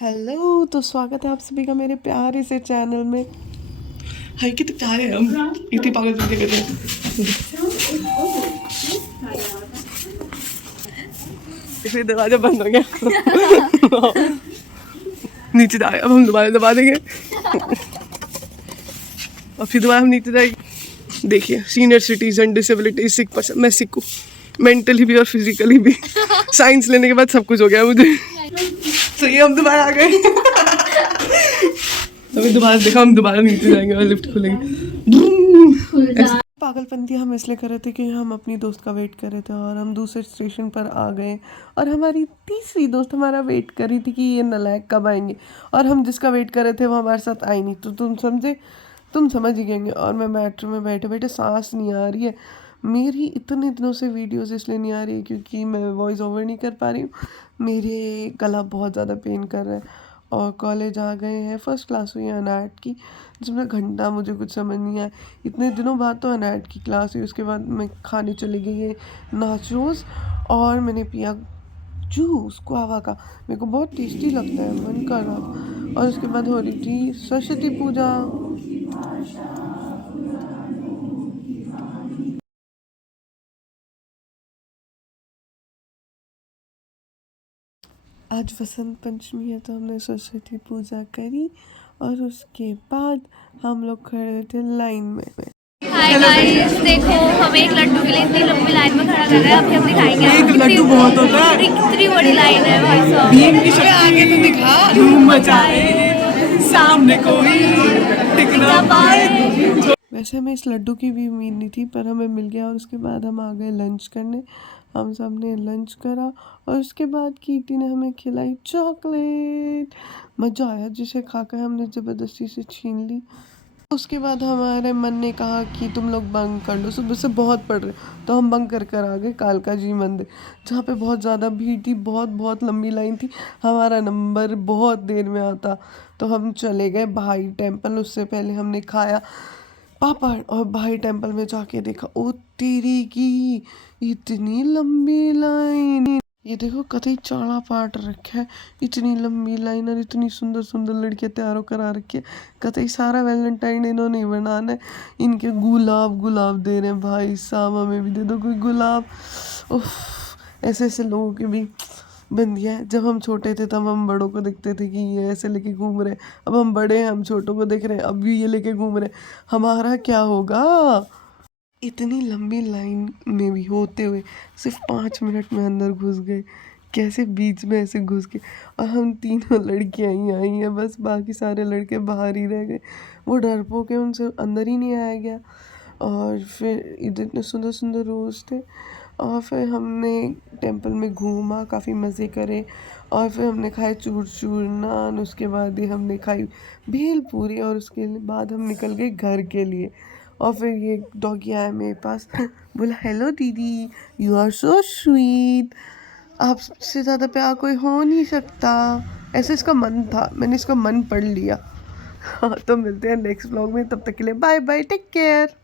Hello, तो स्वागत है आप सभी का मेरे प्यारे से चैनल में। हाय कितने प्यारे हैं हम, इतनी पागल कर रहे हैं। फिर दरवाजा बंद हो गया। नीचे जाए, अब हम दोबारा दबा देंगे और फिर दोबारा हम नीचे जाएंगे। देखिए, सीनियर सिटीजन, डिसेबिलिटी, सिक पर्सन, मैं सिक हूँ, मेंटली भी और फिजिकली भी। साइंस लेने के बाद सब कुछ हो गया मुझे। तो ये हम दोबारा आ गए। अभी दोबारा देखा, हम दोबारा नीचे जाएंगे और लिफ्ट खुलेंगे। पागलपंती हम इसलिए कर रहे थे कि हम अपनी दोस्त का वेट कर रहे थे और हम दूसरे स्टेशन पर आ गए और हमारी तीसरी दोस्त हमारा वेट कर रही थी कि ये नालायक कब आएंगे, और हम जिसका वेट कर रहे थे वो हमारे साथ आई नहीं। तो तुम समझ ही गएंगे। और मैं मेट्रो में बैठे बैठे सांस नहीं आ रही है मेरी। इतने दिनों से वीडियोस इसलिए नहीं आ रही है क्योंकि मैं वॉइस ओवर नहीं कर पा रही हूँ। मेरे गला बहुत ज़्यादा पेन कर रहा है। और कॉलेज आ गए हैं, फर्स्ट क्लास हुई है अनैट की, जिसमें घंटा मुझे कुछ समझ नहीं आया। इतने दिनों बाद तो अनैट की क्लास हुई, उसके बाद मैं खाने चली गई है नाचोस और मैंने पिया जूस गुआवा का। मेरे को बहुत टेस्टी लगता है, मन कर रहा। और उसके बाद हो रही थी सरस्वती पूजा। आज वसंत पंचमी है तो हमने सरस्वती पूजा करी और उसके बाद हम लोग खड़े थे लाइन में। हाय गाइस, देखो हमें एक लड्डू के लिए इतनी लंबी लाइन में खड़ा कर रहे हैं। अभी हम दिखाएंगे एक लड्डू बहुत होता है। कितनी बड़ी लाइन है भाई साहब। भीम की शक्ति आगे तो दिखा, धूम मचाए सामने कोई टिक ना पाए। वैसे हमें इस लड्डू की भी उम्मीद नहीं थी, पर हमें मिल गया। और उसके बाद हम आ गए लंच करने। हम सब ने लंच करा और उसके बाद कीर्ति ने हमें खिलाई चॉकलेट। मज़ा आया, जिसे खाकर हमने ज़बरदस्ती से छीन ली। उसके बाद हमारे मन ने कहा कि तुम लोग बंक कर लो, सुबह से बहुत पढ़ रहे, तो हम बंक कर कर आ गए कालका जी मंदिर, जहाँ पे बहुत ज़्यादा भीड़ थी, बहुत बहुत लंबी लाइन थी। हमारा नंबर बहुत देर में आता, तो हम चले गए भाई टेम्पल। उससे पहले हमने खाया पापड़ और भाई टेम्पल में जाके देखा, ओ तेरी की इतनी लंबी लाइन। ये देखो कतई चाड़ा पाट रखा है, इतनी लंबी लाइन और इतनी सुंदर सुंदर लड़कियां तैयार करा रखी है। कतई सारा वैलेंटाइन इन्होंने ही बनाना है। इनके गुलाब गुलाब दे रहे हैं, भाई साहब हमें भी दे दो कोई गुलाब। उफ, ऐसे ऐसे लोगों के भी बन गया है। जब हम छोटे थे तब हम बड़ों को देखते थे कि ये ऐसे लेके घूम रहे हैं, अब हम बड़े हैं, हम छोटों को देख रहे हैं, अब भी ये लेके घूम रहे हैं। हमारा क्या होगा? इतनी लंबी लाइन में भी होते हुए सिर्फ 5 मिनट में अंदर घुस गए। कैसे बीच में ऐसे घुस गए, और हम तीनों लड़कियां ही आई हैं बस, बाकी सारे लड़के बाहर ही रह गए। वो डरपोक है, उनसे अंदर ही नहीं आया गया। और फिर इधर इतने सुंदर सुंदर रोज़ थे। और फिर हमने टेंपल में घूमा, काफ़ी मज़े करे। और फिर हमने खाए चूर चूर नान। उसके बाद ही हमने खाई भेल पूरी। और उसके बाद हम निकल गए घर के लिए। और फिर ये डॉगी आया मेरे पास, बोला हेलो दीदी, यू आर सो स्वीट, आपसे ज़्यादा प्यार कोई हो नहीं सकता। ऐसे इसका मन था, मैंने इसका मन पढ़ लिया। हाँ, तो मिलते हैं नेक्स्ट व्लॉग में, तब तक के लिए बाय बाय, टेक केयर।